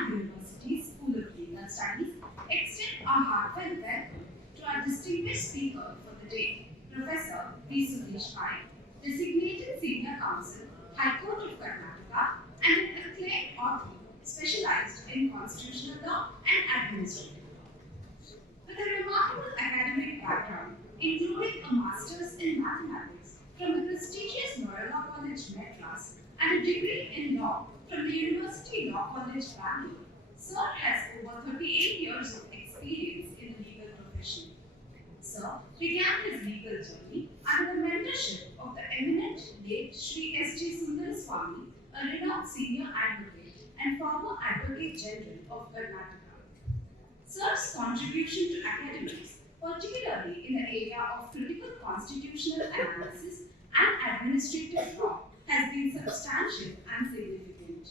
and University School of Legal Studies extend our heartfelt welcome to our distinguished speaker for the day, Professor V Sudhish Pai, designated Senior Counsel, High Court of Karnataka, and an acclaimed author specialized in constitutional law and administrative law. With a remarkable academic background, including a master's in mathematics from the prestigious Loyola College, Madras, and a degree in law from the University Law College, Bangalore, Sir has over 38 years of experience in the legal profession. Sir began his legal journey under the mentorship of the eminent late Shri V Sudhish Pai, a renowned senior advocate and former Advocate General of Karnataka. Sir's contribution to academics, particularly in the area of critical constitutional analysis and administrative law, has been substantial and significant.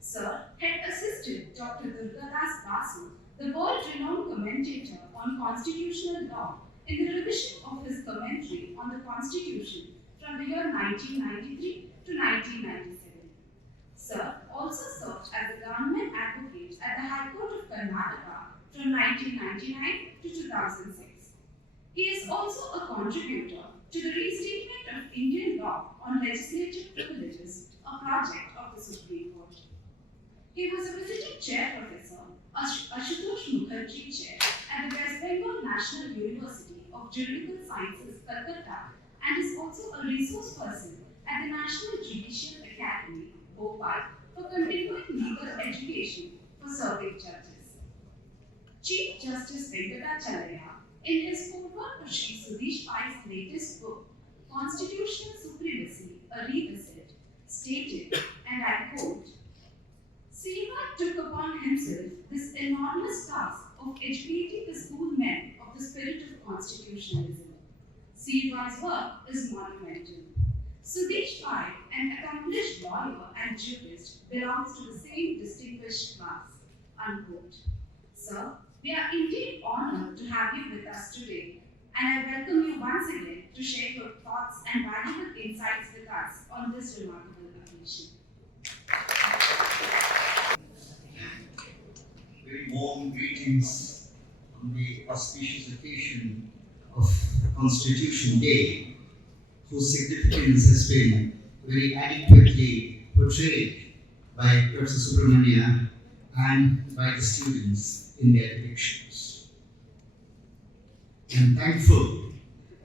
Sir had assisted Dr. Durgadas Basu, the world-renowned commentator on constitutional law, in the revision of his commentary on the Constitution from the year 1993 to 1997. Sir also served as a government advocate at the High Court of Karnataka from 1999 to 2006. He is also a contributor to the Restatement of Indian Law on Legislative Privileges, a project of the Supreme Court. He was a visiting chair professor, Ashutosh Mukherjee Chair, at the West Bengal National University of Juridical Sciences, Calcutta, and is also a resource person at the National Judicial Academy, Bhopal, for continuing legal education for serving judges. Chief Justice Venkatacharya, in his foreword to Shri Sudhish Pai's latest book, Constitutional Supremacy, a Revisit, stated, and I quote, "Seva took upon himself this enormous task of educating the schoolmen of the spirit of constitutionalism. Seva's work is monumental. Sudhish Pai, an accomplished lawyer and jurist, belongs to the same distinguished class." Unquote. Sir, we are indeed honored to have you with us today, and I welcome you once again to share your thoughts and valuable insights with us on this remarkable occasion. Very warm greetings on the auspicious occasion of Constitution Day, whose significance has been very adequately portrayed by Professor Subramania and by the students in their depictions. I am thankful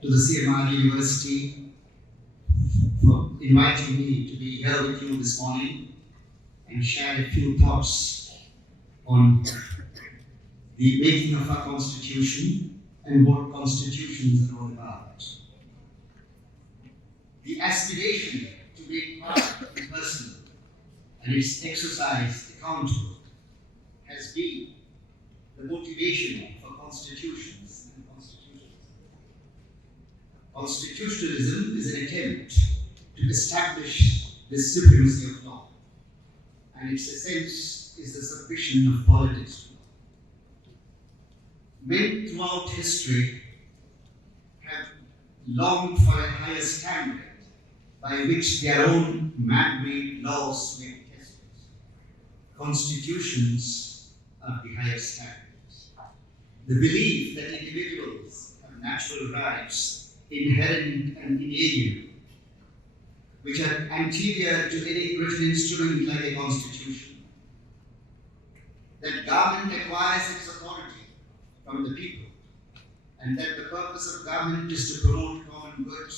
to the CMR University for inviting me to be here with you this morning and share a few thoughts on the making of our Constitution and what constitutions are all about. The aspiration to make power personal and its exercise accountable has been the motivation for constitutions and constitutions. Constitutionalism is an attempt to establish the supremacy of law, and its essence is the submission of politics to law. Men throughout history have longed for a higher standard by which their own man-made laws may be tested. Constitutions are the higher standards. The belief that individuals have natural rights, inherent and inalienable, which are anterior to any written instrument like a constitution. That government acquires its authority from the people, and that the purpose of government is to promote common good,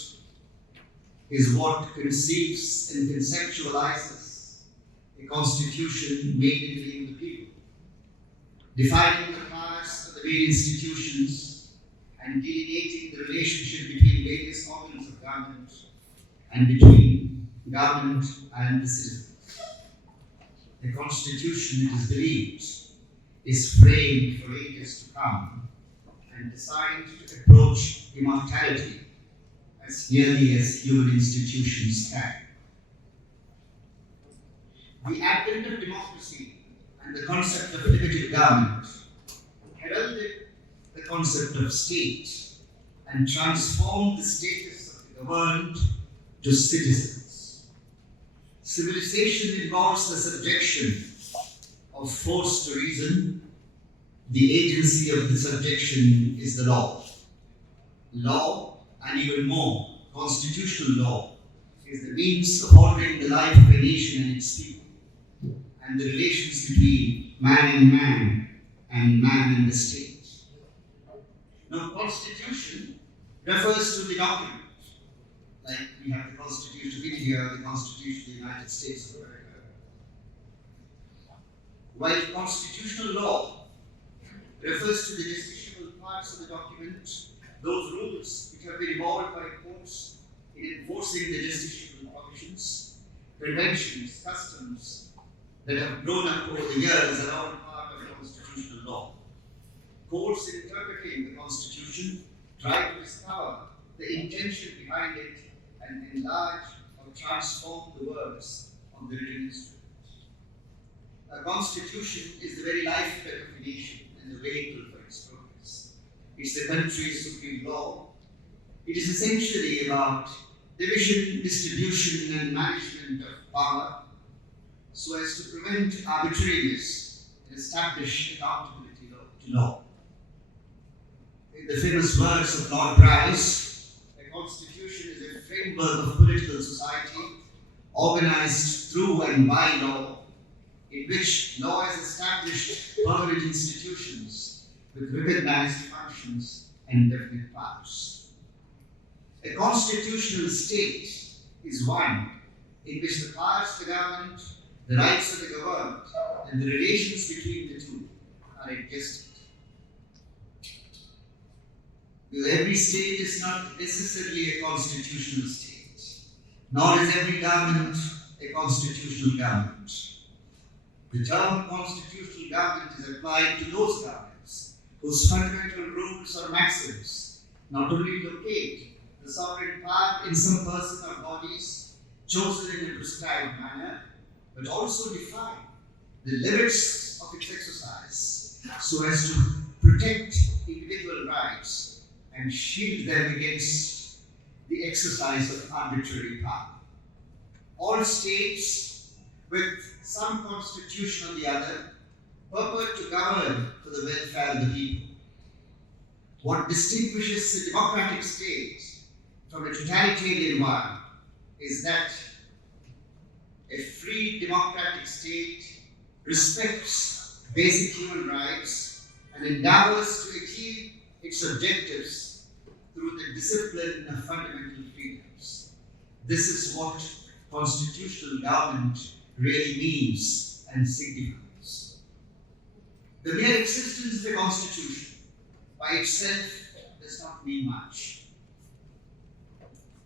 is what conceives and conceptualizes a constitution made in the name of the people, defining the powers of the various institutions and delineating the relationship between various organs of government and between government and the citizens. The Constitution, it is believed, is framed for ages to come and designed to approach immortality as nearly as human institutions can. The advent of democracy and the concept of limited government heralded the concept of state and transformed the status of the governed to citizens. Civilization involves the subjection of force to reason, the agency of this objection is the law. Law, and even more, constitutional law, is the means of ordering the life of a nation and its people, and the relations between man and the state. Now, constitution refers to the document, like we have the Constitution of India, the Constitution of the United States of America. While constitutional law refers to the justiciable parts of the document, those rules which have been evolved by courts in enforcing the justiciable provisions, conventions, customs that have grown up over the years are all part of constitutional law. Courts interpreting the Constitution try to discover the intention behind it and enlarge or transform the words of the written instrument. A constitution is the very lifeblood of a nation and the vehicle for its progress. It's the country's supreme law. It is essentially about division, distribution, and management of power so as to prevent arbitrariness and establish accountability to law. In the famous words of Lord Bryce, a constitution is a framework of political society organized through and by law, in which law has established permanent institutions with recognized functions and definite powers. A constitutional state is one in which the powers of the government, the rights of the governed, and the relations between the two are adjusted. Because every state is not necessarily a constitutional state, nor is every government a constitutional government. The term constitutional government is applied to those governments whose fundamental rules or maxims not only locate the sovereign power in some person or bodies chosen in a prescribed manner, but also define the limits of its exercise so as to protect individual rights and shield them against the exercise of arbitrary power. All states with some constitution or the other purport to govern for the welfare of the people. What distinguishes a democratic state from a totalitarian one is that a free democratic state respects basic human rights and endeavors to achieve its objectives through the discipline of fundamental freedoms. This is what constitutional government really means and signifies. The mere existence of a constitution by itself does not mean much.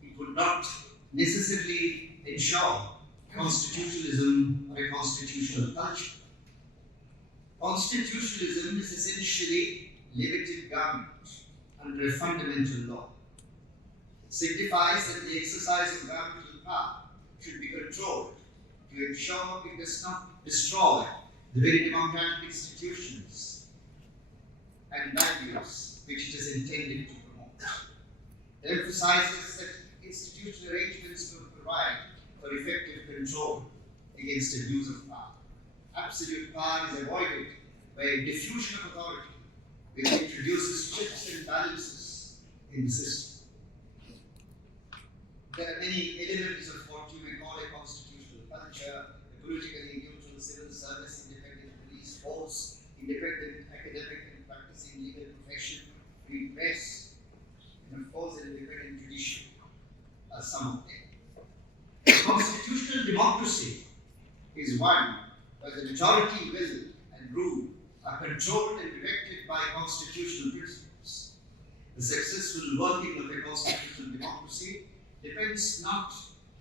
It would not necessarily ensure constitutionalism or a constitutional culture. Constitutionalism is essentially limited government under a fundamental law. It signifies that the exercise of governmental power should be controlled to ensure it does not destroy the very democratic institutions and values which it is intended to promote. It emphasizes that institutional arrangements will provide for effective control against abuse of power. Absolute power is avoided by a diffusion of authority, which introduces checks and balances in the system. There are many elements of what you may call a constitutional culture: a politically neutral civil service, independent police force, independent academic and practicing legal profession, free press, and of course an independent judiciary are some of them. Constitutional democracy is one where the majority will and rule are controlled and directed by constitutional principles. The successful working of a constitutional democracy depends not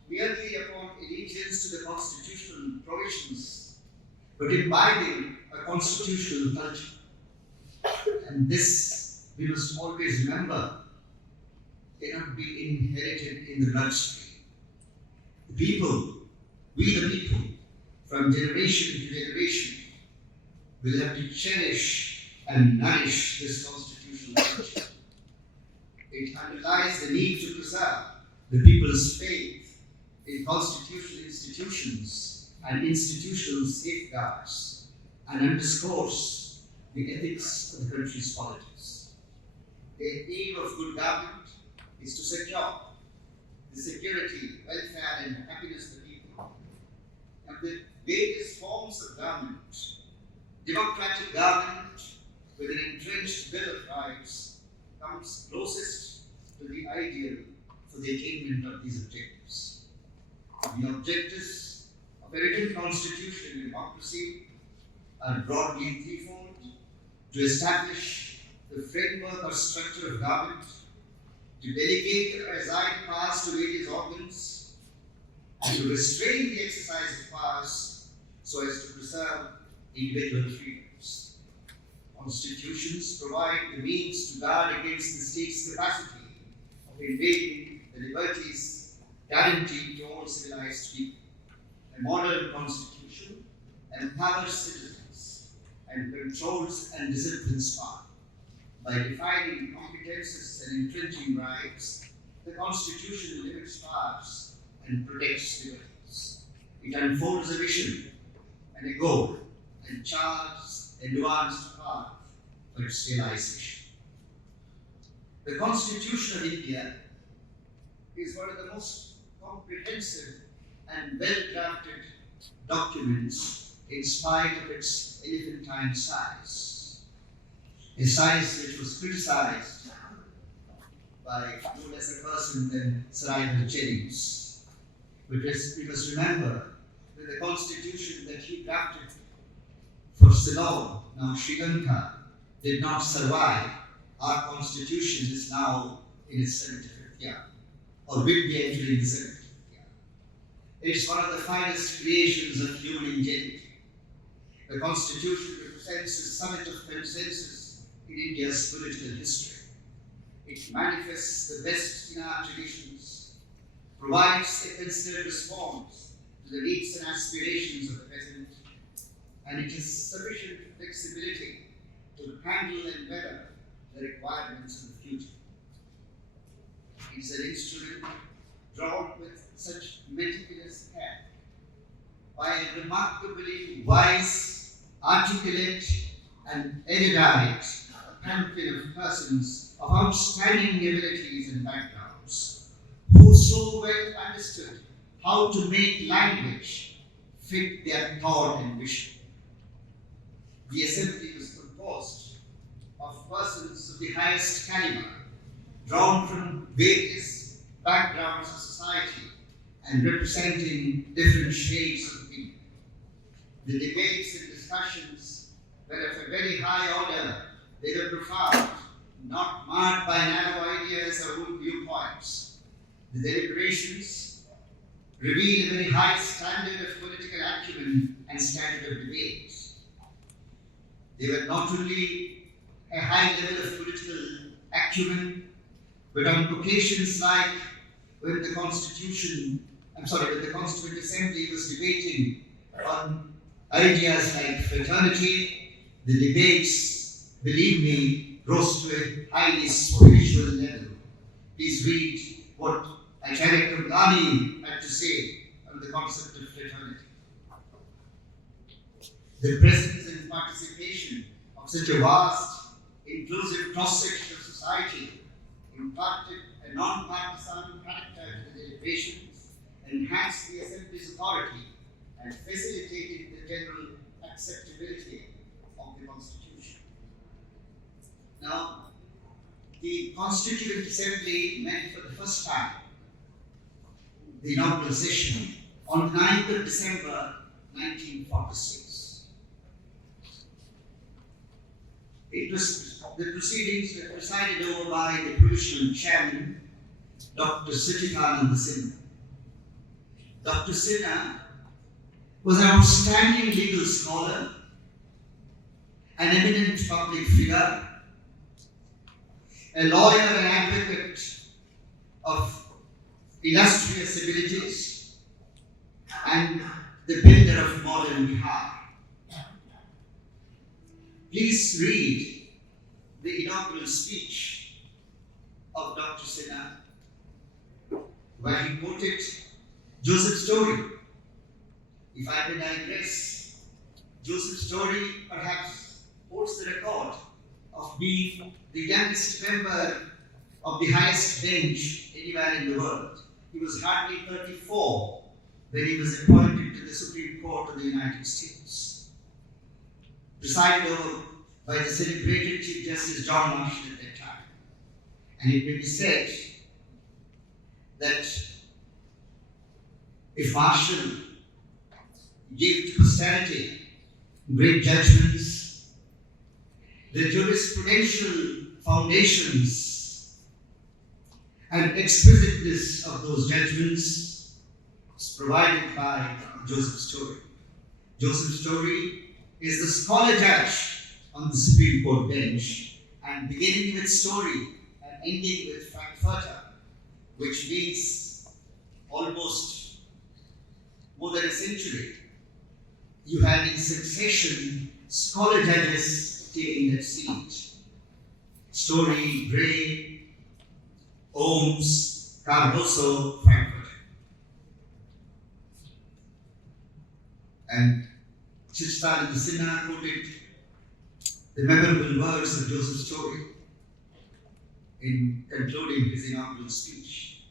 merely upon allegiance to the constitutional provisions, but imbibing a constitutional culture. And this, we must always remember, cannot be inherited in the bloodstream. The people, we the people, from generation to generation, will have to cherish and nourish this constitutional culture. It underlies the need to preserve the people's faith in constitutional institutions and institutional safeguards and underscores the ethics of the country's politics. The aim of good government is to secure the security, welfare, and happiness of the people. And the various forms of government, democratic government with an entrenched Bill of Rights, comes closest to the ideal for the attainment of these objectives. The objectives of a written constitution in democracy are broadly threefold: to establish the framework or structure of government, to delegate the presiding powers to various organs, and to restrain the exercise of powers so as to preserve individual freedoms. Constitutions provide the means to guard against the state's capacity of invading the liberties guaranteed to all civilized people. A modern constitution empowers citizens and controls and disciplines power. By defining competences and entrenching rights, the Constitution limits powers and protects liberties. It unfolds a vision and a goal and charts advanced path for its realization. The Constitution of India is one of the most comprehensive and well-drafted documents in spite of its elephantine size. A size which was criticized by no less a person than Sir Ivan Jennings. Because we must remember that the constitution that he drafted for Ceylon, now Sri Lanka, did not survive. Our constitution is now in its 75th year, or will be entering the 75th year. It's one of the finest creations of human ingenuity. The constitution represents the summit of consensus in India's political history. It manifests the best in our traditions, provides a considered response to the needs and aspirations of the present, and it has sufficient flexibility to handle and weather the requirements of the future. It's an instrument drawn with such meticulous care by a remarkably wise, articulate, and erudite pantheon of persons of outstanding abilities and backgrounds, who so well understood how to make language fit their thought and vision. The assembly was composed of persons of the highest caliber, drawn from various backgrounds of society and representing different shades of opinion. The debates and discussions were of a very high order. They were profound, not marred by narrow ideas or viewpoints. The deliberations reveal a very high standard of political acumen and standard of debate. They were not only a high level of political acumen, but on occasions like when the Constituent Assembly was debating on ideas like fraternity, the debates, believe me, rose to a highly spiritual level. Please read what Acharya Kamlani had to say on the concept of fraternity. The presence and participation of such a vast, inclusive cross-section of society imparted a non-partisan character to the deliberations, enhanced the Assembly's authority, and facilitated the general acceptability of the Constitution. Now, the Constituent Assembly met for the first time the inaugural session on the 9th of December 1946. The proceedings were presided over by the provisional chairman, Dr. Satyananda Sinha. Dr. Sinha was an outstanding legal scholar, an eminent public figure, a lawyer and advocate of illustrious abilities, and the builder of modern Bihar. Please read the inaugural speech of Dr. Sinha, where he quoted Joseph's story. If I may digress, Joseph Story perhaps holds the record of being the youngest member of the highest bench anywhere in the world. He was hardly 34 when he was appointed to the Supreme Court of the United States, presided over by the celebrated Chief Justice John Marshall at that time. And it may be said that if Marshall gave to posterity great judgments, the jurisprudential foundations and exquisiteness of those judgments is provided by Joseph Story. Joseph Story is the scholar judge on the Supreme Court bench, and beginning with Story and ending with Frankfurter, which means almost more than a century, you had in succession scholar judges taking that seat. Story, Gray, Holmes, Cardoso, Frankfurter. And Chichtar in the Sinha quoted the memorable words of Joseph Story in concluding his inaugural speech.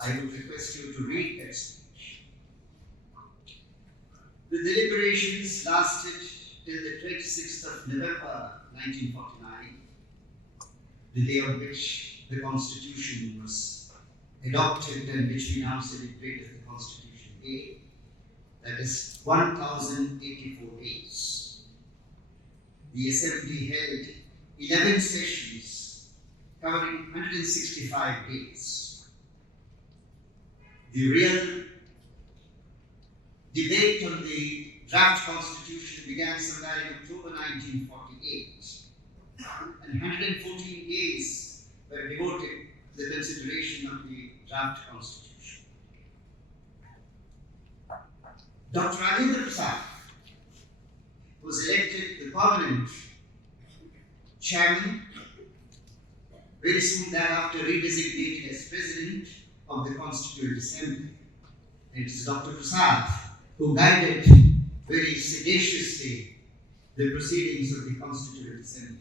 I would request you to read that speech. The deliberations lasted till the 26th of November 1949, the day on which the Constitution was adopted and which we now celebrate as the Constitution Day. That is 1,084 days. The Assembly held 11 sessions covering 165 days. The real debate on the draft Constitution began somewhere in October 1948, and 114 days were devoted to the consideration of the draft Constitution. Dr. Rajendra Prasad was elected the permanent chairman, very soon thereafter redesignated as president of the Constituent Assembly. And it is Dr. Prasad who guided very sagaciously the proceedings of the Constituent Assembly.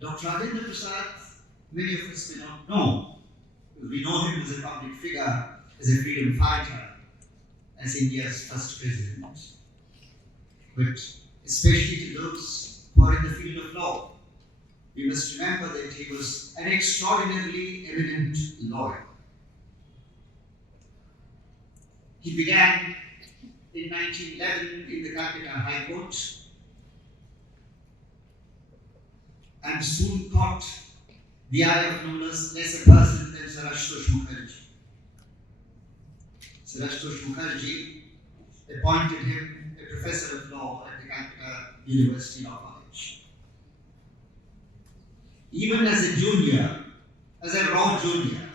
Dr. Rajendra Prasad, many of us may not know. We know him as a public figure, as a freedom fighter, as India's first president. But especially to those who are in the field of law, we must remember that he was an extraordinarily eminent lawyer. He began in 1911 in the Calcutta High Court and soon caught the eye of no less a person than Sir Ashutosh Mukherjee. Sir Ashutosh Mukherjee appointed him a professor of law at the Calcutta University Law College. Even as a junior, as a raw junior,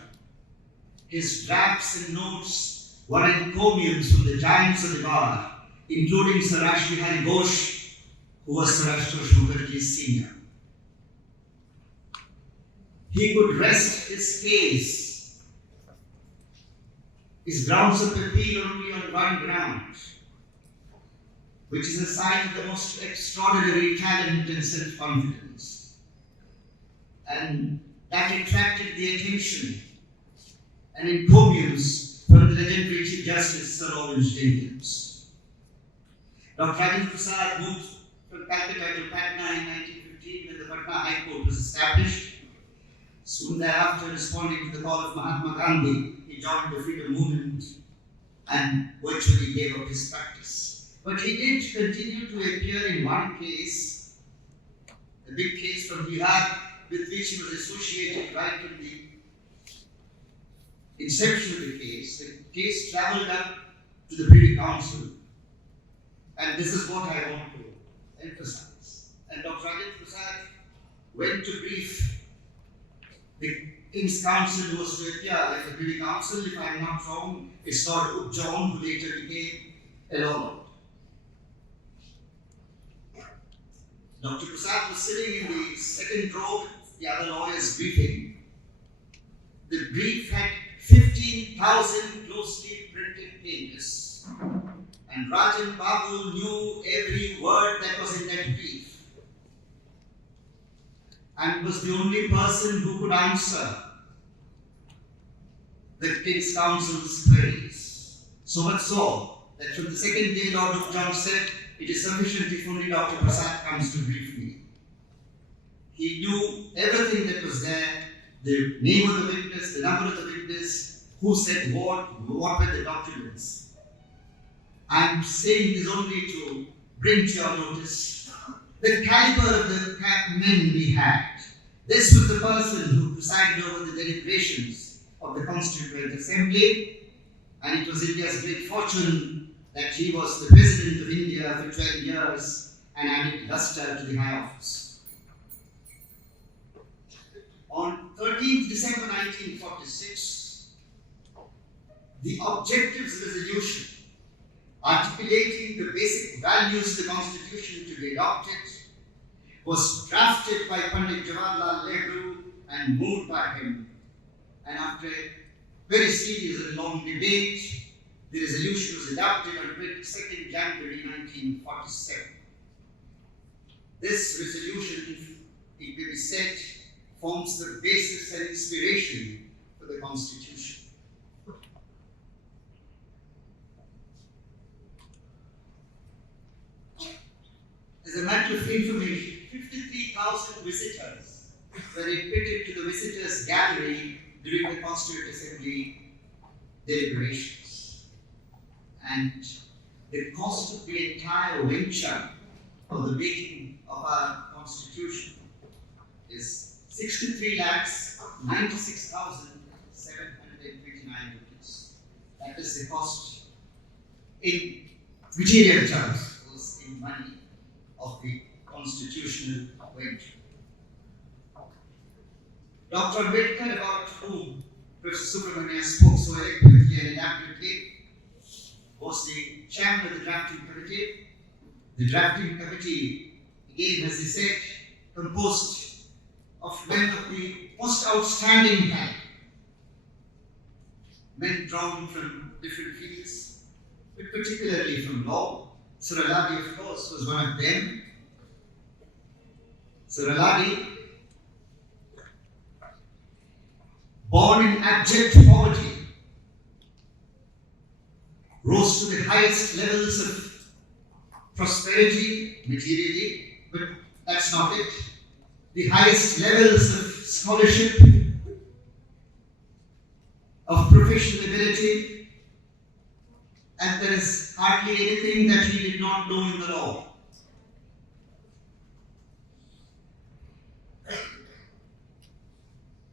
his drafts and notes were encomiums from the giants of the bar, including Sir Rashbihari Ghosh, who was Sir Ashutosh Mukherjee's senior. He could rest his case, his grounds of appeal only on one ground, which is a sign of the most extraordinary talent and self-confidence. And that attracted the attention and encomiums from the legendary Chief Justice Sir Lawrence Jenkins. Dr. Rajendra Prasad moved from Calcutta to Patna in 1915 when the Patna High Court was established. Soon thereafter, responding to the call of Mahatma Gandhi, he joined the freedom movement and virtually gave up his practice. But he did continue to appear in one case, a big case from Bihar, with which he was associated right from the inception of the case. The case travelled up to the Privy Council, and this is what I want to emphasize. And Dr. Rajendra Prasad went to brief the King's Council, who was to appear at the Privy Council. If I am not wrong, it's Lord Upjohn, who later became a law lord. Dr. Prasad was sitting in the second row with the other lawyers briefing. The brief had 15,000 closely printed pages And Rajan Babu knew every word that was in that brief and was the only person who could answer the King's Counsel's queries. So much so that from the second day, Lord Duke John said, "It is sufficient if only Dr. Prasad comes to brief me." He knew everything that was there, the name of the witness, the number of the witness, who said what were the documents. I'm saying this only to bring to your notice the caliber of the men we had. This was the person who presided over the deliberations of the Constituent Assembly, and it was India's great fortune that he was the President of India for 12 years and added luster to the high office. On 13th December 1946, the Objectives Resolution articulating the basic values of the Constitution to be adopted was drafted by Pandit Jawaharlal Nehru and moved by him. And after a very serious and long debate, the resolution was adopted on 22nd January 1947. This resolution, it may be said, forms the basis and inspiration for the Constitution. As a matter of information, 53,000 visitors were admitted to the visitors' gallery during the Constituent Assembly deliberations. And the cost of the entire venture of the making of our Constitution is 63,96,729 rupees. That is the cost in material terms, of course, in money, of the constitutional venture. Dr. Ambedkar, about whom Professor Subramania spoke so eloquently and elaborately, was the chairman of the drafting committee. The drafting committee, again, as he said, composed of men of the most outstanding kind, men drawn from different fields, but particularly from law. Sir Aladi, of course, was one of them. Sir Aladi, born in abject poverty, rose to the highest levels of prosperity materially, but that's not it. The highest levels of scholarship, of professional ability, and there is hardly anything that he did not know in the law.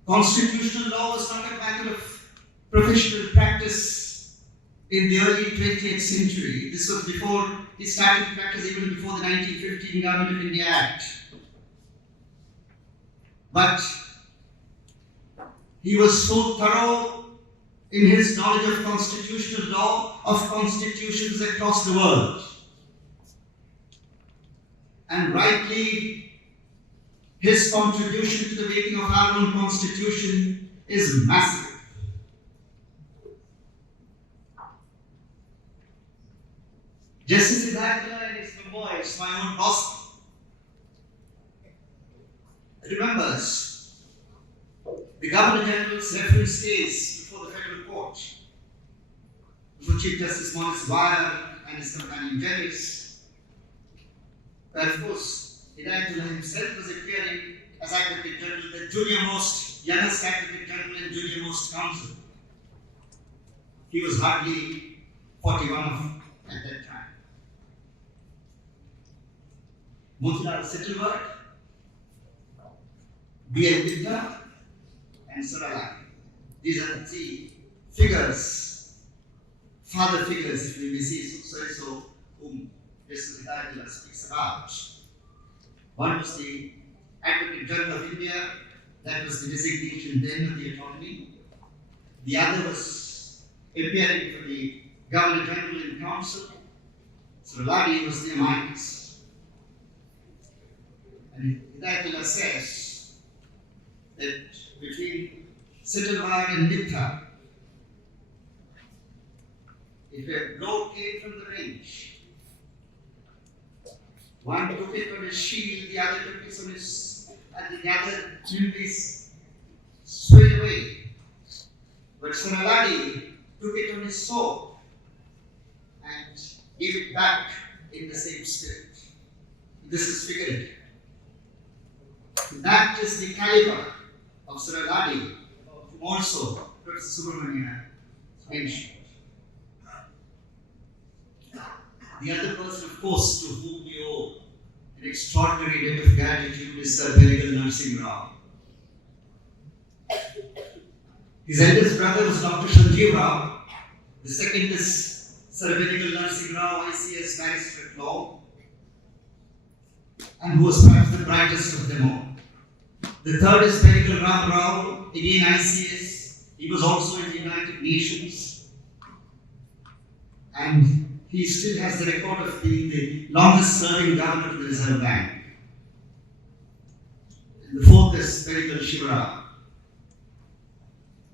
Constitutional law was not a matter of professional practice in the early 20th century. This was before he started practice, even before the 1915 Government of India Act. But he was so thorough in his knowledge of constitutional law, of constitutions across the world. And rightly, his contribution to the making of our own constitution is massive. Justice Hidayatullah in his memoirs, My Own Gospel, remembers the Governor General's reference case before the federal court, before Chief Justice Maurice Wire and his companion judges, where of course Hidayatullah himself was appearing as Advocate General, the junior-most, youngest Advocate General and junior-most counsel. He was hardly 41 at that time. Motilal Settleworth, B.L. Vidya, and Suralai. These are the three figures, father figures, if we may say so, whom Justice Hidayatullah speaks about. One was the Advocate General of India, that was the designation then of the autonomy. The other was appearing for the Governor General in Council. Suralai was the Amicus. And Hidayatullah says that between Settleworth and Mitha, if a blow came from the range, one took it on his shield, the other took it on his, and the other simply swayed away. But Sonaladi took it on his sword and gave it back in the same spirit. This is figurative. That is the caliber of Sonaladi, whom also Professor Subramania mentioned. The other person, of course, to whom we owe an extraordinary debt of gratitude is Sir Venegal Narsingh Rao. His eldest brother was Dr. Sanjeev Rao. The second is Sir Venegal Narsingh Rao, ICS barrister at law, and who was perhaps the brightest of them all. The third is Venegal Ram Rao, again ICS. He was also in the United Nations, and he still has the record of being the longest serving governor of the Reserve Bank. And the fourth is Venegal Shiva,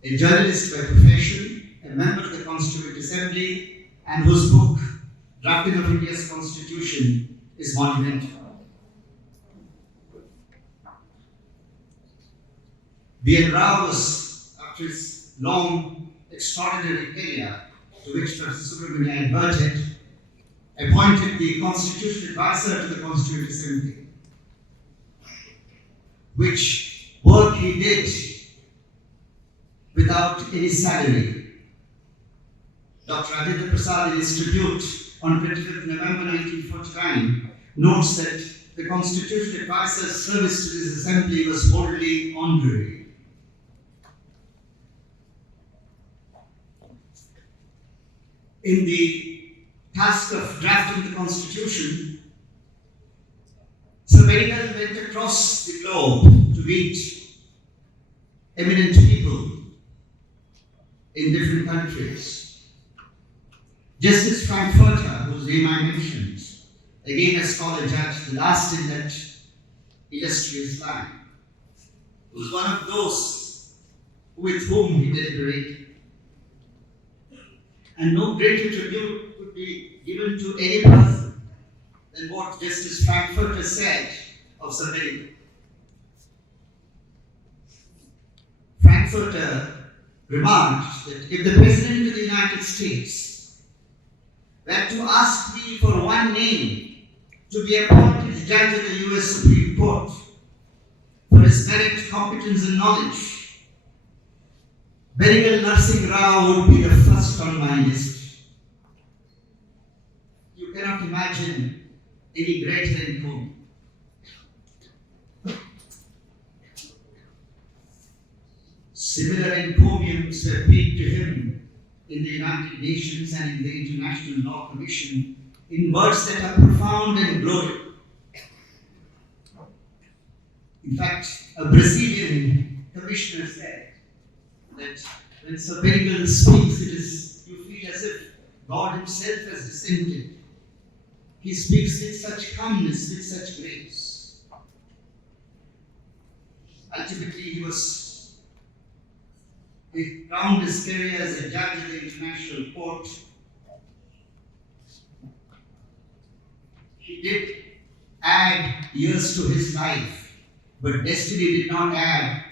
a journalist by profession, a member of the Constituent Assembly, and whose book, Drafting of India's Constitution, is monumental. B.N. Rao was, after his long, extraordinary career, to which Professor Subramania adverted, appointed the Constitutional Advisor to the Constituent Assembly, which work he did without any salary. Dr. Aditya Prasad, in his tribute on 25th November 1949, notes that the Constitutional Advisor's service to this assembly was wholly honorary. In the task of drafting the Constitution, Sir Venegal went across the globe to meet eminent people in different countries. Justice Frankfurter, whose name I mentioned, again a scholar judge, the last in that illustrious line, was one of those with whom he deliberated. And no greater tribute could be given to any person than what Justice Frankfurter said of Sir Venegal. Frankfurter remarked that if the President of the United States were to ask me for one name to be appointed judge of the US Supreme Court for his merit, competence, and knowledge, Venegal Narsingh Rao would be the first on my list. You cannot imagine any greater encomium. Similar encomiums were paid to him in the United Nations and in the International Law Commission in words that are profound and glowing. In fact, a Brazilian commissioner said that when Sir Venegal speaks, you feel as if God himself has descended. He speaks with such calmness, with such grace. Ultimately, he crowned his career as a judge of the International Court. He did add years to his life, but destiny did not add.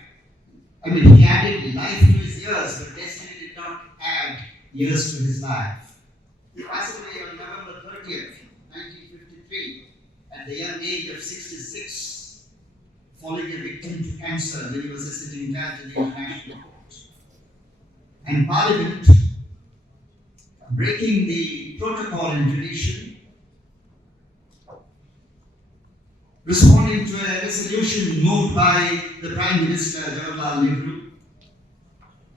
He added life to his years, but destiny did not add years to his life. He passed away on November 30th, 1953, at the young age of 66, falling a victim to cancer when he was a sitting judge of the International Court. And Parliament, breaking the protocol and tradition, responding to a resolution moved by the Prime Minister Jawaharlal Nehru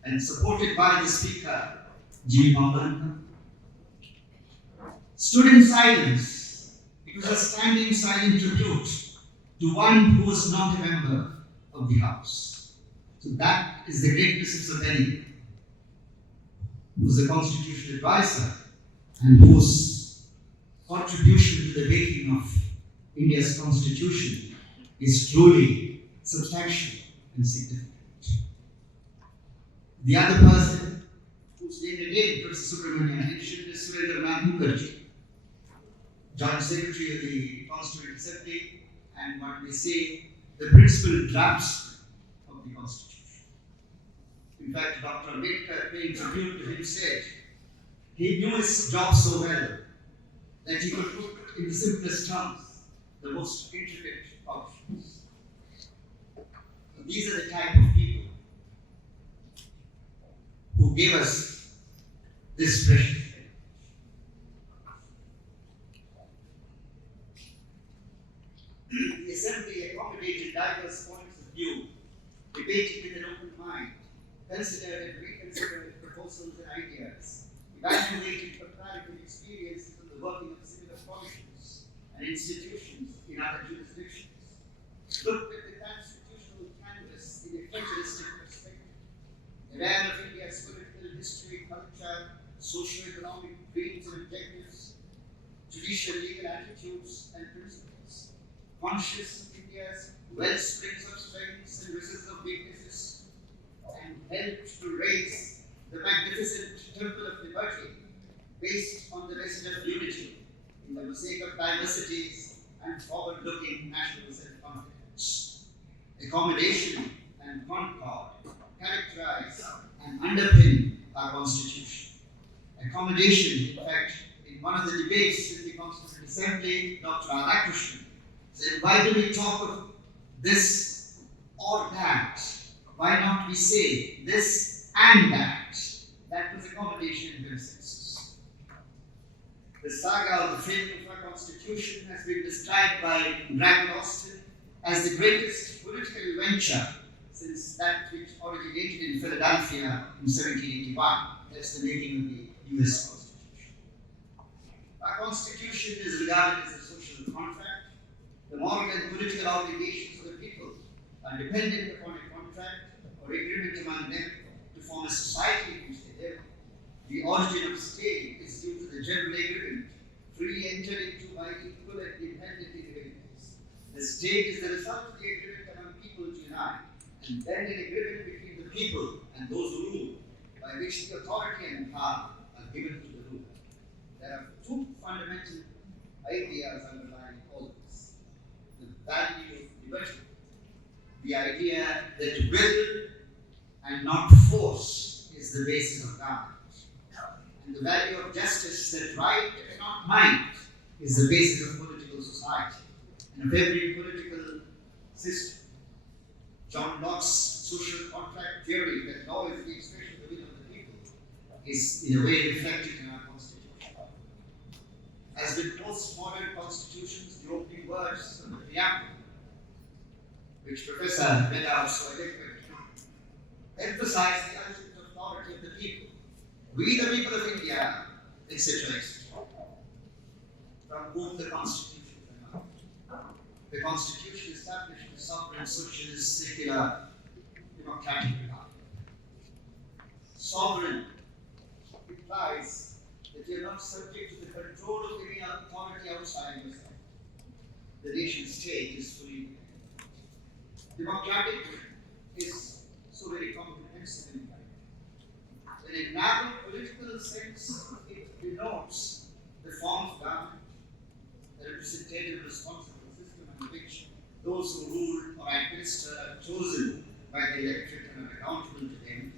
and supported by the Speaker G. Maulana, stood in silence. It was a standing silent tribute to one who was not a member of the House. So that is the greatness of Sir Venegal, who was a constitutional advisor and whose contribution to the making of India's constitution is truly substantial and significant. The other person whose name again Professor Subramania mentioned is Surendranath Mukherjee, Joint Secretary of the Constituent Assembly, and one may say the principal draftsman of the Constitution. In fact, Dr. Ambedkar, paying tribute to him, said he knew his job so well that he could put in the simplest terms the most intricate options. So these are the type of people who gave us this precious heritage. The Assembly accommodated diverse points of view, debated with an open mind, considered and reconsidered proposals and ideas, evaluated comparative experiences of the working of similar functions and institutions in other jurisdictions, looked at the constitutional canvas in a futuristic perspective, aware of India's political history, culture, socio-economic dreams and objectives, judicial legal attitudes and principles, conscious of India's wellsprings of strengths and risks of weaknesses, and helped to raise the magnificent temple of liberty based on the message of unity in the mosaic of diversities and forward-looking national self-confidence. Accommodation and concord characterize and underpin our Constitution. Accommodation, in fact, in one of the debates in the Constituent Assembly, Dr. Radhakrishnan said, why do we talk of this or that? Why not we say this and that? That was accommodation and consensus. The saga of the framing of our Constitution has been described by Bragg Austin as the greatest political venture since that which originated in Philadelphia in 1781. That's the making of the US Constitution. Our Constitution is regarded as a social contract. The moral and political obligations of the people are dependent upon a contract or agreement among them to form a society in which they live. The origin of state is due to the general agreement freely entered into by equal and independent individuals. The state is the result of the agreement among people to unite, and then an agreement between the people and those who rule, by which the authority and power are given to the ruler. There are two fundamental ideas underlying all this. The value of liberty, the idea that will and not force is the basis of government, and the value of justice, that right and not might is the basis of political society and of every political system. John Locke's social contract theory that law is the expression of the will of the people is in a way reflected in our Constitution. As with most modern constitutions, the opening words of the preamble, which Professor read out so eloquently, emphasize the ultimate authority of the people. We, the people of India, etc., etc., from whom the Constitution is announced. The Constitution established a sovereign, socialist, secular, democratic republic. Sovereign implies that you are not subject to the control of any authority outside yourself. The nation state is fully independent. Democratic is so very comprehensive in fact. In a narrow political sense, it denotes the form of government, the representative responsible system under which those who rule or administer are chosen by the electorate and are accountable to them.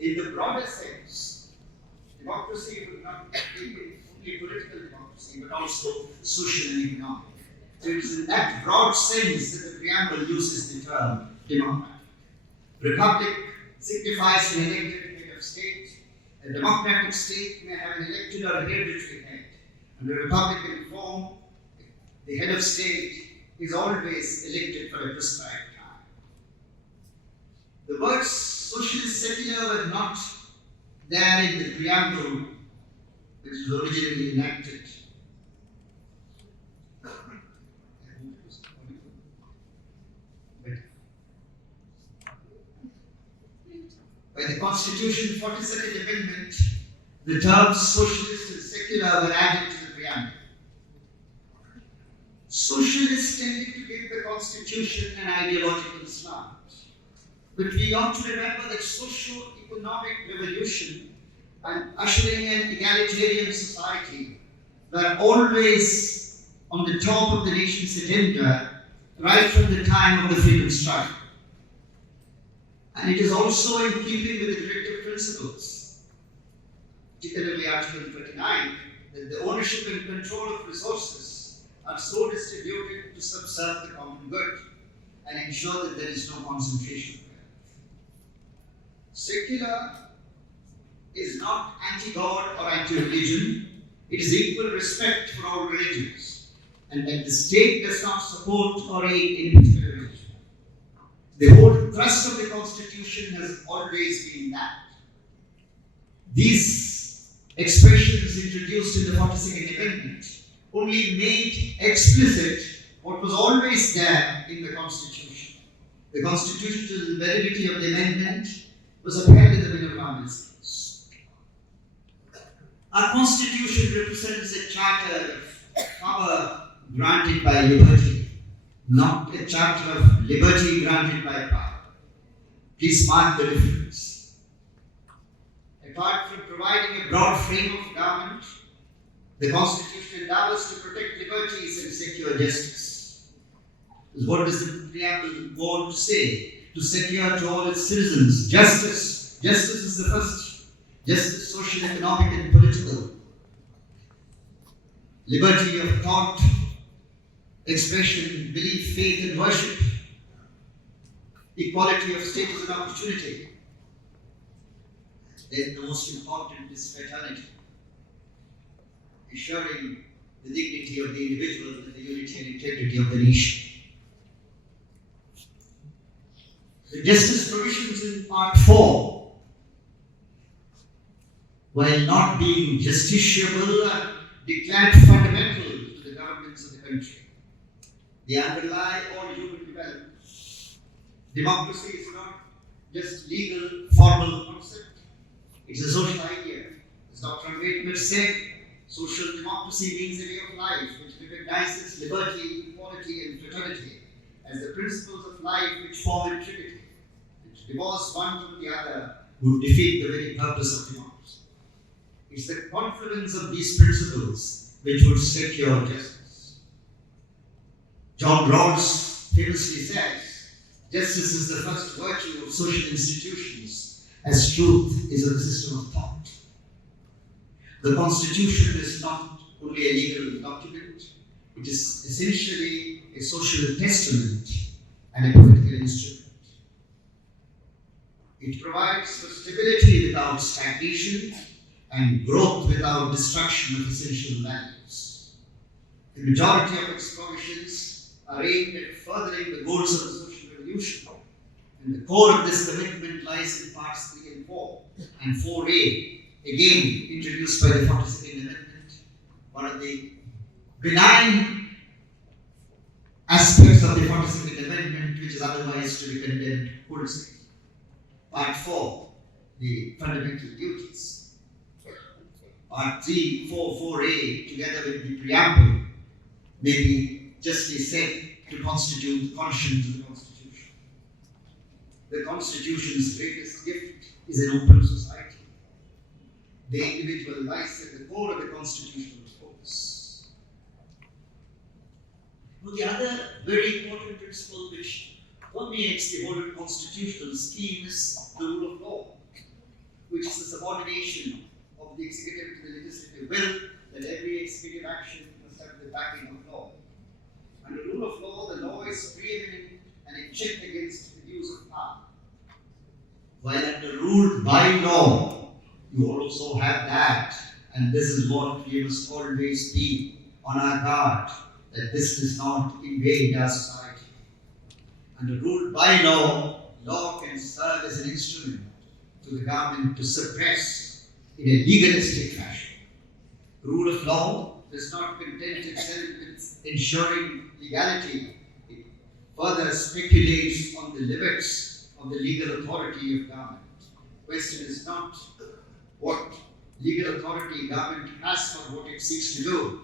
In the broader sense, democracy would not be only political democracy, but also social and economic. So it is in that broad sense that the preamble uses the term democratic. Republic signifies an elected head of state. A democratic state may have an elected or a hereditary head. And a republican form, the head of state is always elected for a prescribed time. The words socialist secular were not there in the preamble, which was originally enacted. By the Constitution 42nd Amendment, the terms socialist and secular were added to the preamble. Socialists tended to give the Constitution an ideological slant. But we ought to remember that socio-economic revolution and ushering an egalitarian society were always on the top of the nation's agenda right from the time of the freedom struggle. And it is also in keeping with the directive principles, particularly Article 39, that the ownership and control of resources are so distributed to subserve the common good and ensure that there is no concentration of wealth. Secular is not anti-God or anti-religion. It is equal respect for all religions, and that the state does not support or aid any particular religion. The whole thrust of the Constitution has always been that. These expressions introduced in the 42nd Amendment only made explicit what was always there in the Constitution. The constitutional validity of the amendment was upheld in the Minerva case. Our Constitution represents a charter of power granted by liberty, not a charter of liberty granted by power. Please mark the difference. Apart from providing a broad frame of government, the Constitution endeavors to protect liberties and secure justice. What does the preamble go on to say? To secure to all its citizens justice. Justice is the first. Justice, social, economic, and political. Liberty of thought, expression, belief, faith, and worship. Equality of status and opportunity. Then the most important is fraternity, ensuring the dignity of the individual and the unity and integrity of the nation. The justice provisions in Part 4, while not being justiciable, are declared fundamental to the governments of the country. They underlie all human development. Democracy is not just legal, formal concept. It's a social idea. As Dr. Ambedkar said, social democracy means a way of life which recognizes liberty, equality, and fraternity as the principles of life which form a trinity. And to divorce one from the other would defeat the very purpose of democracy. It's the confluence of these principles which would secure justice. John Rawls famously says, justice is the first virtue of social institutions, as truth is a system of thought. The Constitution is not only a legal document, it is essentially a social testament and a political instrument. It provides for stability without stagnation and growth without destruction of essential values. The majority of its provisions are aimed at furthering the goals of the social revolution, and the core of this commitment lies in parts 3 and 4. And 4A, again introduced by the 42nd Amendment, one of the benign aspects of the 42nd Amendment, which is otherwise to be condemned wholesale. Part 4, the fundamental duties. Part 3, 4A, together with the preamble, may be justly said to constitute the conscience of the Constitution. The Constitution's greatest gift is an open society. The individual lies at the core of the constitutional focus. Now, the other very important principle which permeates the whole constitutional scheme is the rule of law, which is the subordination of the executive to the legislative will, that every executive action must have the backing of law. Under rule of law, the law is preeminent and it checked against abuse of power. While under rule by law, you also have that, and this is what we must always be on our guard, that this does not invade our society. Under rule by law, law can serve as an instrument to the government to suppress in a legalistic fashion. Rule of law does not content itself with ensuring legality. It further speculates on the limits of the legal authority of government. The question is not what legal authority government has for what it seeks to do.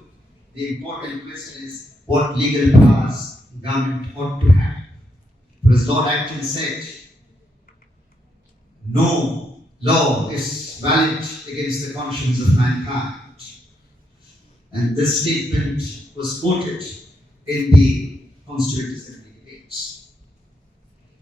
The important question is what legal powers government ought to have. Because Lord Acton said, no Law is valid against the conscience of mankind. And this statement was quoted in the Constituent Assembly debates.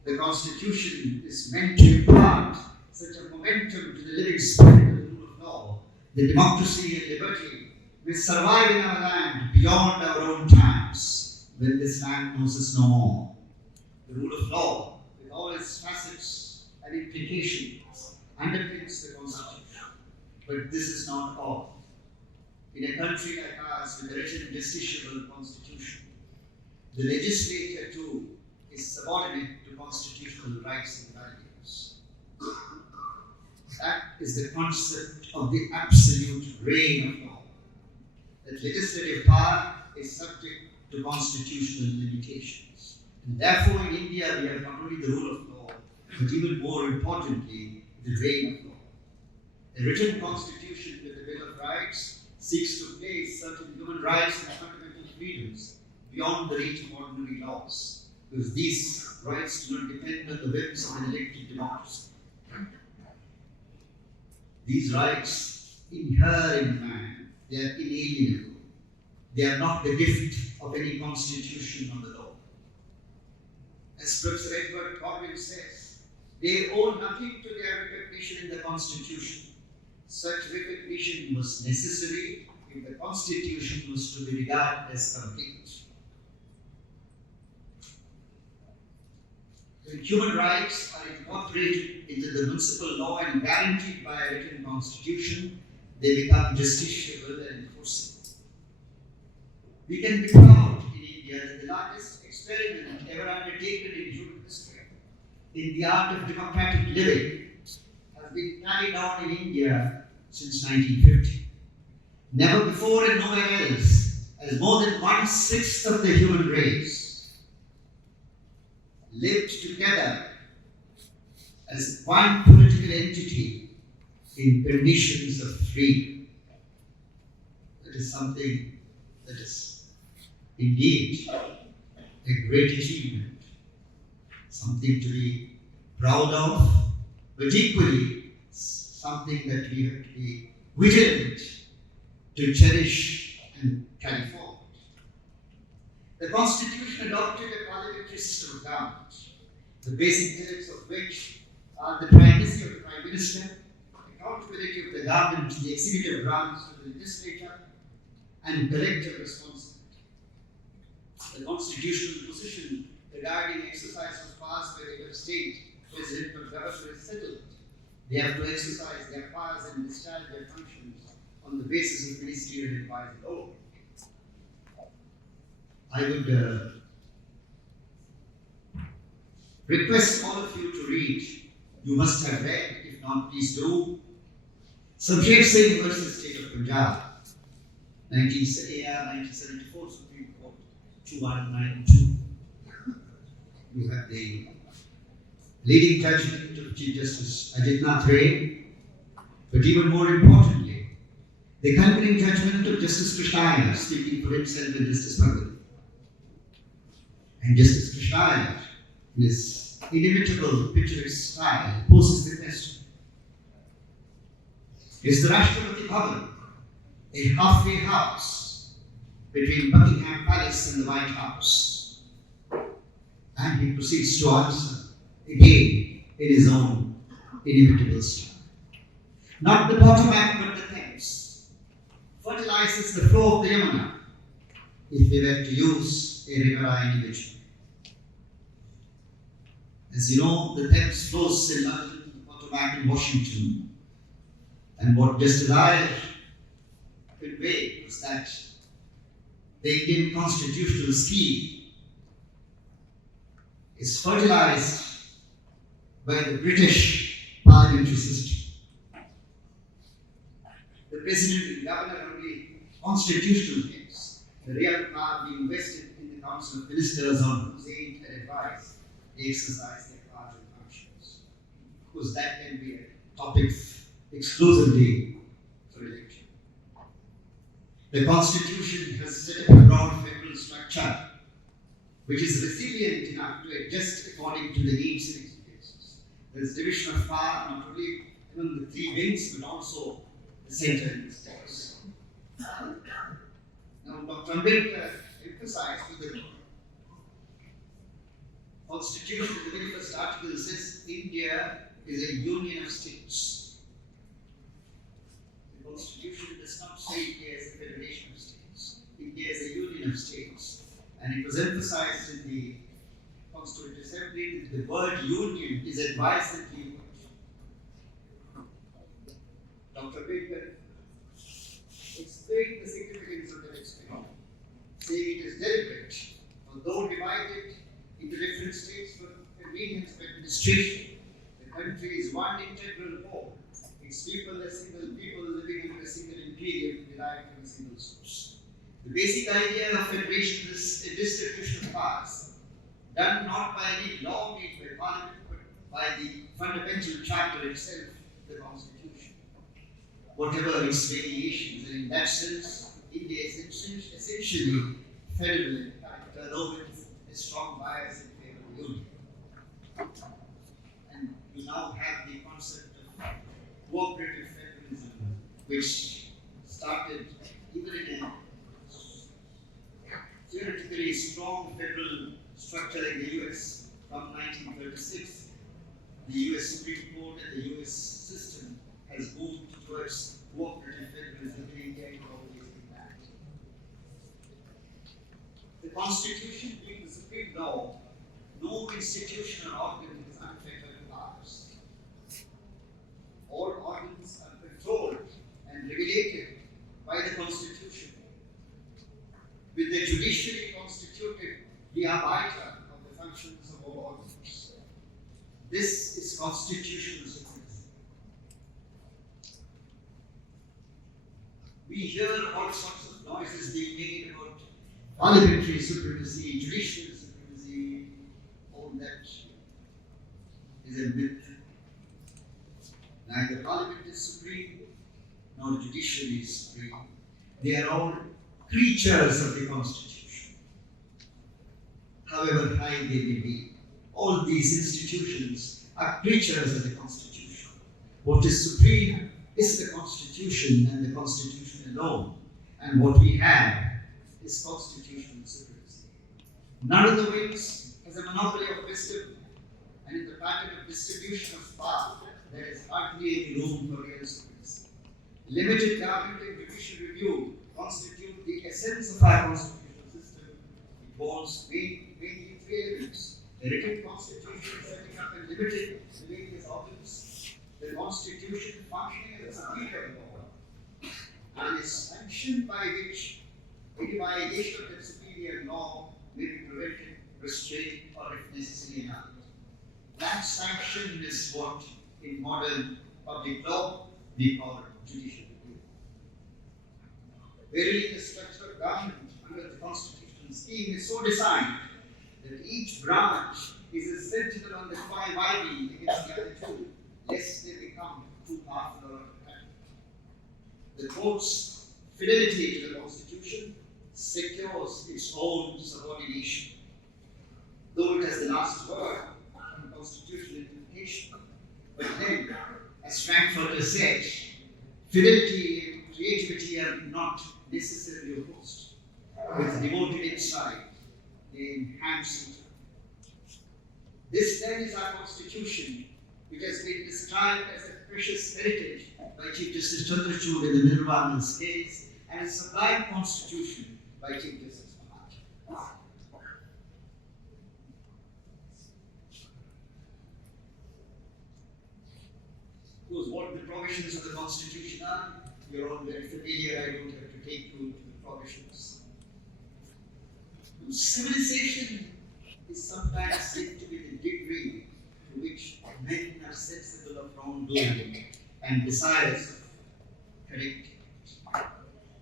The Constitution is meant to impart such a momentum to the living spirit of the rule of law that democracy and liberty may survive in our land beyond our own times, when this land knows us no more. The rule of law, with all its facets and implications, underpins the Constitution. But this is not all. In a country like ours with a written justiciable Constitution, the legislature too is subordinate to constitutional rights and values. That is the concept of the absolute reign of law. That legislative power is subject to constitutional limitations. And therefore in India we have not only the rule of law, but even more importantly, the reign of law. A written constitution with a Bill of Rights seeks to place certain human rights and fundamental freedoms beyond the reach of ordinary laws, because these rights do not depend on the whims of an elected democracy. These rights inhere in man, they are inalienable. They are not the gift of any constitution or the law. As Professor Edward Corbyn says, they owe nothing to their recognition in the Constitution. Such recognition was necessary if the Constitution was to be regarded as complete. When human rights are incorporated into the municipal law and guaranteed by a written Constitution, they become justiciable and enforceable. We can be proud in India that the largest experiment ever undertaken in human history in the art of democratic living has been carried out in India since 1950. Never before and nowhere else has more than 1/6 of the human race lived together as one political entity in conditions of freedom. That is something that is indeed a great achievement, something to be proud of, but equally something that we have to be vigilant to cherish and carry forward. The Constitution adopted a parliamentary system of government, the basic tenets of which are the primacy of the Prime Minister, accountability of the government to the executive branch of the legislature, and collective responsibility. The constitutional position regarding exercise of powers by the head of state, president or governor is settled. They have to exercise their powers and discharge their functions on the basis of ministerial advice alone. I would request all of you to read. You must have read, if not, please do. Samvidhan Divas versus State of Punjab, 1974 Supreme Court, 2192. You have the leading judgment of Chief Justice Ajit Ray, but even more importantly, the concurring judgment of Justice Krishna Iyer, speaking for himself and Justice Bhagwat. And Justice Krishna Iyer, in his inimitable picturesque style, poses the question: is the Rashtrapati Bhavan a halfway house between Buckingham Palace and the White House? And he proceeds to answer again in his own inimitable style. Not the Potomac, but the Thames fertilizes the flow of the Yamuna, if we were to use a riverine image. As you know, the Thames flows in London, the Potomac in Washington. And what Justice Iyer conveyed was that the Indian constitutional scheme is fertilized by the British parliamentary system. The president and governor are only constitutional heads, the real power being vested in the council of ministers on whose aid and advice they exercise their powers and functions. Of course, that can be a topic exclusively for election. The Constitution has set up a broad federal structure which is resilient enough to adjust according to the needs and experiences. There is division of power not only among the three wings, but also the center in the states. Now, Dr. Ambedkar emphasized that the Constitution, the very first article says India is a union of states. The Constitution does not say India is a federation of states. India is a union of states. And it was emphasized in the Constituent Assembly that the word union is advisedly used. Dr. Ambedkar explained the significance of that expression, saying it is deliberate, although divided into different states for convenience of administration. The country is one integral whole. Its people are single people living under a single imperium derived from a single source. The basic idea of federation is a distribution of powers, done not by any law made by Parliament, but by the fundamental charter itself, the Constitution. Whatever its variations, and in that sense, India is essentially federal in character, though with a strong bias in favor of union. And you now have the concept of cooperative federalism, which started even in a theoretically strong federal structure in the US from 1936. The US Supreme Court and the US system has moved towards cooperative federalism. In India it always been that. The Constitution being the supreme law, no institution or organ has unfettered powers. All organs are controlled and regulated by the Constitution. With the judiciary constituted the arbiter of the functions of all organs. This is constitutional supremacy. We hear all sorts of noises being made about parliamentary supremacy, judicial supremacy. All that is a myth. Neither parliament is supreme, nor judiciary is supreme. They are all creatures of the Constitution. However high they may be, all these institutions are creatures of the Constitution. What is supreme is the Constitution and the Constitution alone. And what we have is constitutional supremacy. None of the wings has a monopoly of wisdom, and in the pattern of distribution of power, there is hardly any room for real supremacy. Limited government and judicial review constitute the essence of our constitutional system. It involves mainly three elements: the written constitution setting up and limiting the various organs, the constitution functioning as a superior law, and is sanctioned by which any violation of that superior law may be prevented, restrained, or if necessary annulled. That sanction is what in modern public law we call judicial review. Verily, the structure of government under the constitutional scheme is so designed that each branch is a sentinel on the violence against the other two, lest they become too powerful or autocratic. The court's fidelity to the Constitution secures its own subordination. Though it has the last word on constitutional interpretation, but then, as Frankfurter said, fidelity and creativity are not necessarily opposed. With devoted insight, they enhance each other. This then is our Constitution, which has been described as a precious heritage by Chief Justice Chandrachud in the Nirvaman's case, and a sublime Constitution by Chief Justice Maharaj. Those what the provisions of the Constitution are, you're all very familiar, I don't have to take you to the provisions. Civilization is sometimes said to be the degree to which men are sensible of wrongdoing and desirous of correcting it.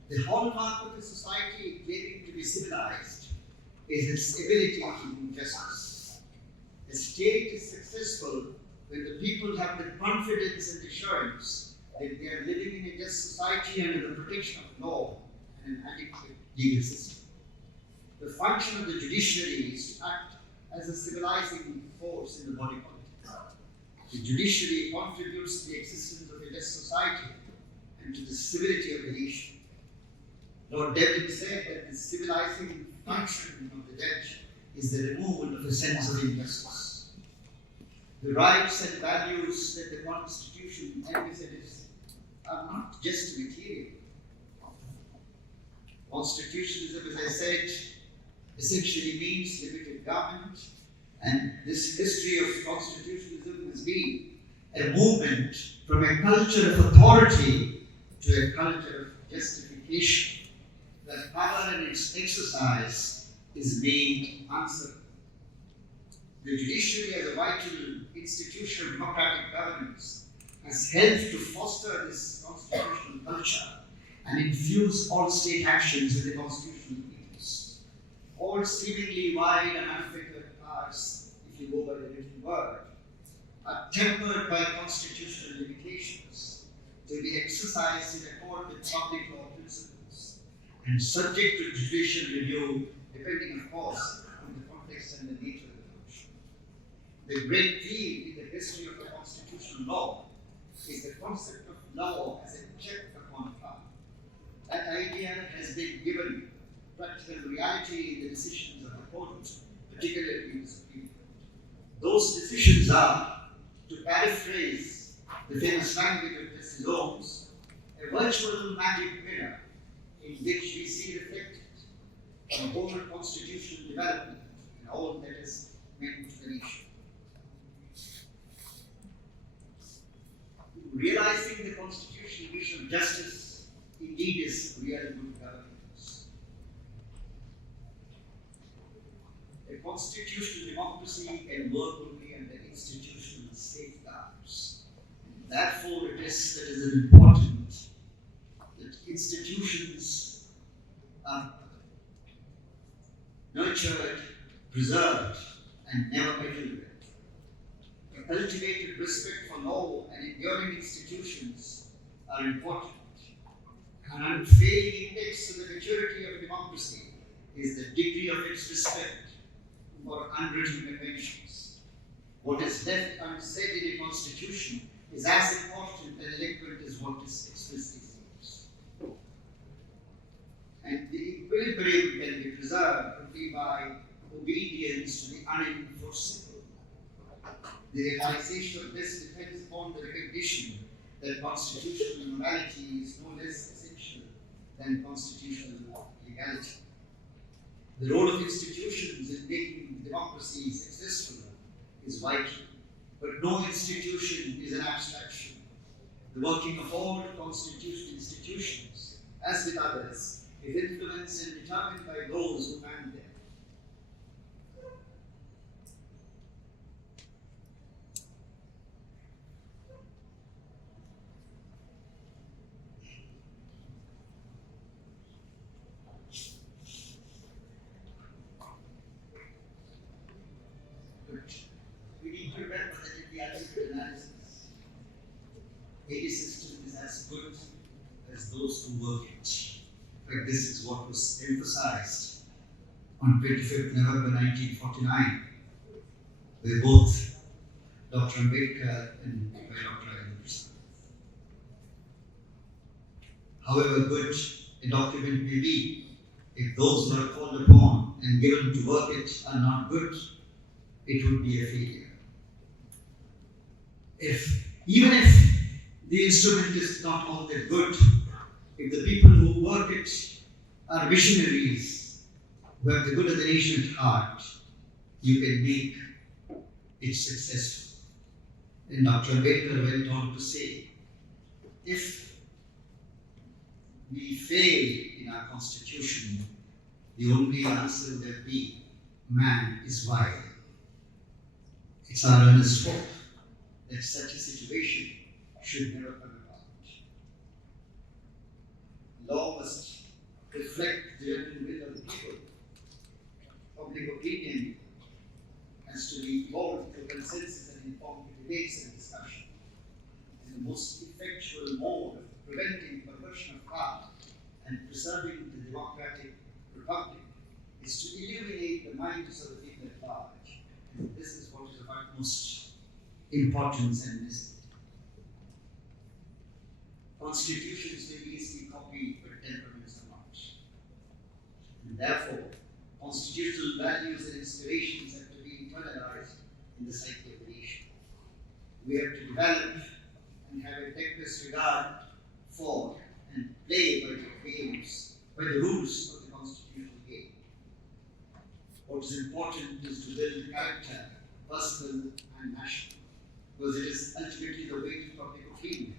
The hallmark of a society claiming to be civilized is its ability to do justice. A state is successful when the people have the confidence and assurance that they are living in a just society under the protection of law and an adequate legal system. The function of the judiciary is to act as a civilizing force in the body politic. The judiciary contributes to the existence of a just society and to the civility of the nation. Lord Devlin said that the civilizing function of the judge is the removal of a sense of injustice. The rights and values that the Constitution envisages are not just material. Constitutionalism, as I said, essentially means limited government, and this history of constitutionalism has been a movement from a culture of authority to a culture of justification, that power and its exercise is made uncertain. The judiciary as a vital institution of democratic governance has helped to foster this constitutional culture and infuse all state actions with the constitutional ethos. All seemingly wide and unfettered powers, if you go by the written word, are tempered by constitutional limitations to be exercised in accord with public law principles and subject to judicial review, depending, of course, on the context and the nature of the function. The great theme in the history of the constitutional law is the concept of law as a check upon power. That idea has been given practical reality in the decisions of the court, particularly in the Supreme Court. Those decisions are, to paraphrase the famous language of Justice Holmes, a virtual magic mirror in which we see reflected the whole constitutional development and all that is meant to the nation. Realizing the constitutional vision of justice indeed is real good governance. A constitutional democracy can work only under institutional safeguards. Therefore, it is important that institutions are nurtured, preserved, and never meddled with. A cultivated respect for law and enduring institutions are important. An unfailing index to the maturity of democracy is the degree of its respect for unwritten conventions. What is left unsaid in a constitution is as important and eloquent as what is explicitly said. And the equilibrium can be preserved only by obedience to the unenforceable. The realization of this depends upon the recognition that constitutional morality is no less essential than constitutional legality. The role of institutions in making democracy successful is vital, but no institution is an abstraction. The working of all constitutional institutions, as with others, is influenced and determined by those who man them. We need to remember that in the aggregate analysis, any system is as good as those who work it. In fact, this is what was emphasized on 25th November 1949, where both Dr. Ambedkar and by Dr. Ayush. However good a document may be, if those who are called upon and given to work it are not good, it would be a failure. Even if the instrument is not all that good, if the people who work it are visionaries who have the good of the nation at heart, you can make it successful. And Dr. Ambedkar went on to say, if we fail in our constitution, the only answer will be, man is vile. It's our earnest hope that such a situation should never come about. Law must reflect the genuine will of the people. Public opinion has to be evolved through consensus and informed debates and discussion. And the most effectual mode of preventing perversion of power and preserving the democratic republic is to illuminate the minds of the people at large. And this is what is of utmost importance and wisdom. Constitutions may be easily copied, but temperaments are not. And therefore, constitutional values and inspirations have to be internalized in the psyche of the nation. We have to develop and have a reckless regard for and play by the rules of the constitutional game. What is important is to build character, personal and national, because it is ultimately the weight of public opinion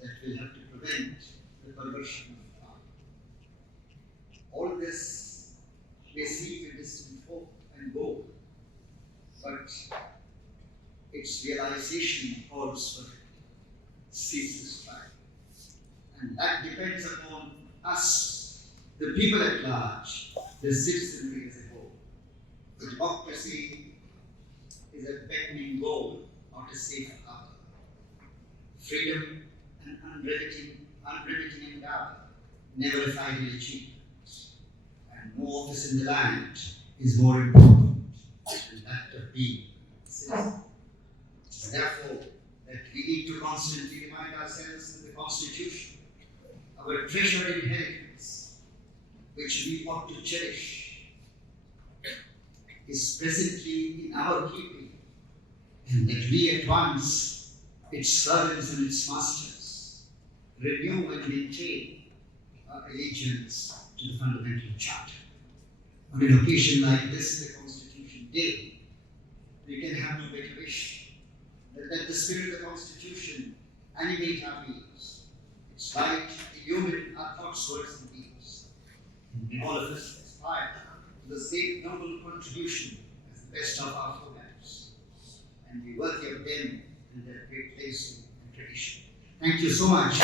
that will have to prevent the perversion of power. All this may seem a distant hope and goal, but its realization calls for ceaseless strife. And that depends upon us, the people at large, the citizenry as a whole. The democracy is a beckoning goal, not a safe harbor. Freedom and unremitting endeavor, never a final achievement. And no office in the land is more important than that of being a citizen. Therefore, that we need to constantly remind ourselves that the Constitution, our treasured inheritance, which we ought to cherish, is presently in our keeping, and that we at once, its servants and its masters, renew and maintain our allegiance to the fundamental charter. On an occasion like this, the Constitution Day, we can have no better wish that the spirit of the Constitution animate our beings. Its light illumine our thoughts, words, and deeds. And may all of us aspire to the same noble contribution as the best of our forebears, and be worthy of them and their great place and tradition. Thank you so much.